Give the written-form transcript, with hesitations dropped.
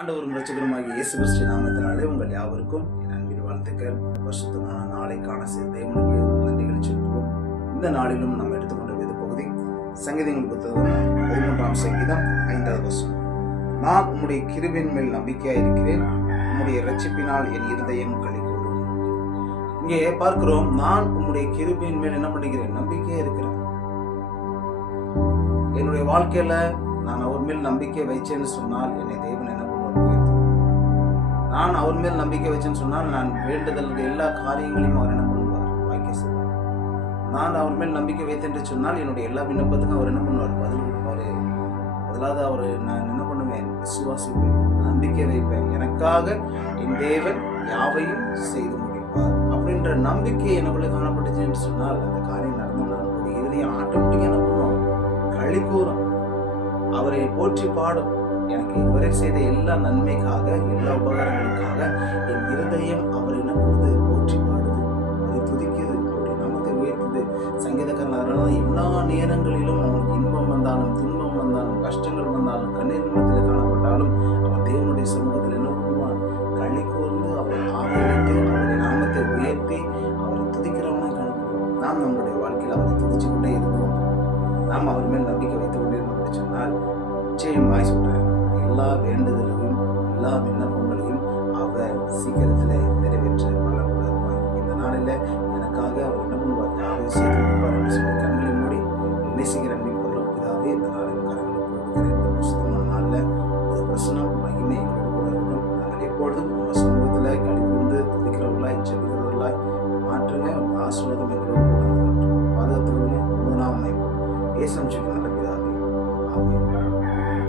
ஆண்டவரும் இரட்சகருமாகிய இயேசு கிறிஸ்து நாமத்தினாலே உங்கள் யாவருக்கும் என் அன்பின் வாழ்த்துக்கள். பரிசுத்தமான நாளை காண செய்த தேவனுக்கு நன்றிகளை செலுத்துவோம். இந்த நாளிலும் நாம் எடுத்துக்கொண்ட வேத பகுதி சங்கீதங்கள் புத்தகம் 13ஆம் சங்கீதம் 5வது வசனம். நான் உம்முடைய கிருபையின் மேல் நம்பிக்கையாக இருக்கிறேன், உம்முடைய இரட்சிப்பினால் என் இருதயம் களிகூரும். இங்கே பார்க்கிறோம், நான் உம்முடைய கிருபையின் மேல் என்ன பண்ணுகிறேன்? நம்பிக்கையா இருக்கிறேன். என்னுடைய வாழ்க்கையில நான் அவர் மேல் நம்பிக்கை வைச்சேன்னு சொன்னால் என்னை தேவன் என்ன பண்ணுவார்? நான் அவர் மேல் நம்பிக்கை வச்சேன்னு சொன்னால் நான் வேண்டுதல் எல்லா காரியங்களையும் அவர் என்ன பண்ணுவார்? வாய்க்க செய்வார். நான் அவர் மேல் நம்பிக்கை வைத்தேன் சொன்னால் என்னுடைய எல்லா விண்ணப்பத்துக்கும் அவர் என்ன பண்ணுவார்? பதில் கொடுப்பாரு. முதலாவது அவர் நான் என்ன பண்ணுவேன்? விசுவாசிப்பேன், நம்பிக்கை வைப்பேன். எனக்காக என் தேவன் யாவையும் செய்து முடிப்பார் அப்படின்ற நம்பிக்கை எனக்குள்ளே காணப்பட்டுச்சு என்று சொன்னால் அந்த காரியம் நடந்தோம்னா நம்மளுடைய இறுதியை ஆட்டோமேட்டிக்காக என்ன பண்ணுவோம்? களி கூறும், அவரை போற்றி பாடும். எனக்கு இதுவரை செய்த எல்லா நன்மைக்காக, எல்லா உபகாரங்களுக்காக என் இருதயம் அவர் என்ன பண்ணுது? போற்றி பாடுது, அவரை துதிக்குது, அவருடைய நாமத்தை உயர்த்துது. சங்கீதக்காரன் அதனால எல்லா நேரங்களிலும் இன்பம் வந்தாலும், துன்பம் வந்தாலும், கஷ்டங்கள் வந்தாலும், கண்ணீர் நிமிடத்தில் காணப்பட்டாலும் அவர் தேவனுடைய சமூகத்தில் என்ன பண்ணுவான்? களி கூர்ந்து அவரை ஆராய்ந்து அவருடைய நாமத்தை உயர்த்தி அவரை துதிக்கிறவனாக காணப்படுவோம். நாம் நம்மளுடைய வாழ்க்கையில் அவரை துதிச்சு கொண்டே இருந்தோம். நாம் அவர் மேல் நம்பிக்கை வைத்துக் கொண்டே இருந்தோம் சொன்னால் நிச்சயமாய் சொல்றேன், எல்லா வேண்டுதலையும் எல்லா விண்ணப்பங்களையும் அவர் சீக்கிரத்தில் நிறைவேற்ற வல்லவராய். இந்த நாளில் எனக்காக அவர் என்ன பண்ணுவார்? யாரும் செய்து கொடுப்பார் என்று சொல்லி கண்களை மூடி நேசிக்கிற அன்பின் பொருளும் பிதாவே இந்த நாளில் கரங்களை போடுகிறேன். இந்த புஸ்தகமான நாளில் ஒரு பிரசனம் மகிமை எங்களோடு கூட இருக்கணும். நாங்கள் எப்பொழுதும் உங்கள் சமூகத்தில் களி கூர்ந்து துதிக்கிறவர்களாய் ஜெபிக்கிறவர்களாய் மாற்றுங்க. உங்கள் ஆசீர்வாதம் எங்களோடு கூட பாதுகாத்துக்கொள்ளுங்க. 3ஆம் இயேசு நல்ல பிதாவே, ஆமென்.